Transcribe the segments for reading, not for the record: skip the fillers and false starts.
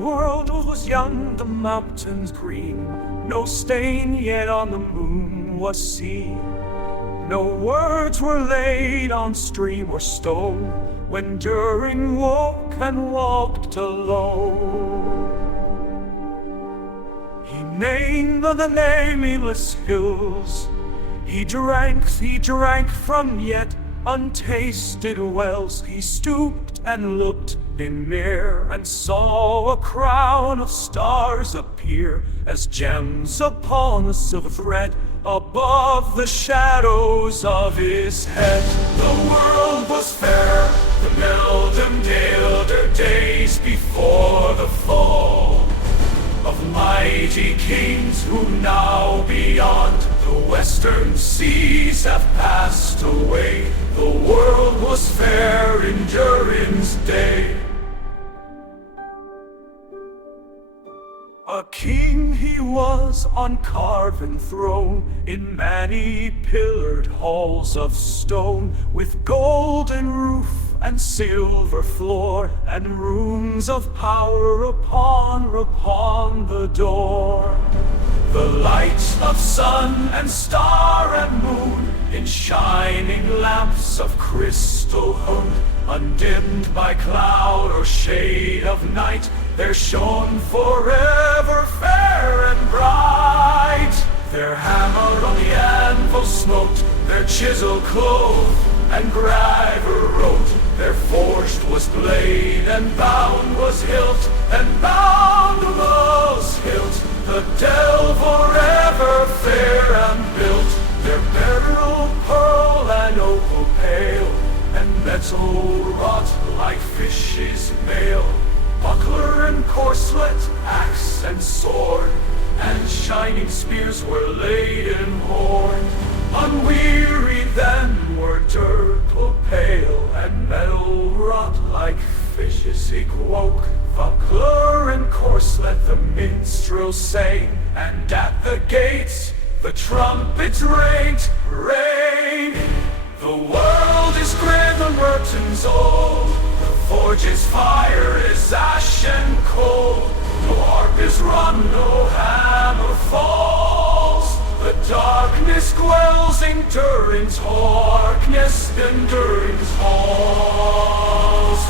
world was young, the mountains green, no stain yet on the moon was seen. No words were laid on stream or stone, when Durin woke and walked alone. He named the nameless hills, he drank from yet untasted wells. He stooped and looked in mirror, and saw a crown of stars appear as gems upon a silver thread above the shadows of his head. The world was fair, the Meldum Daelder days before the fall of mighty kings who now beyond the western seas have passed away. The world was fair in Durin's day. A king he was on carven throne, in many pillared halls of stone, with golden roof and silver floor, and runes of power upon the door. The light of sun and star and moon, in shining lamps of crystal hung, undimmed by cloud or shade of night, there shone forever fair and bright. Their hammer on the anvil smote, their chisel clove and graver wrote. Their forged was blade, and bound was hilt, and bound was hilt. The Dell forever fair and built, their beryl, pearl, and opal pale, and metal wrought like fish's mail. Buckler and corselet, axe and sword, and shining spears were laden horn. Unwearied then were dirtle pale, and metal wrought like fishes he woke. Buckler and corselet the minstrel sang, and at the gates the trumpets ranged. The world is gray, the mertens old, the forge's fire is ash and cold. No harp is run, no hammer falls, the darkness quells in Durin's darkness in Durin's halls.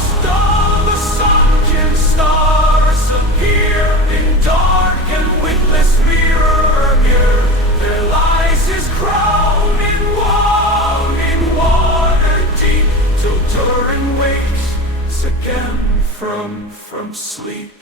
Stone the sunken stars appear in dark and windless mirror. There lies his crown in water deep, till Durin wakes again from sleep.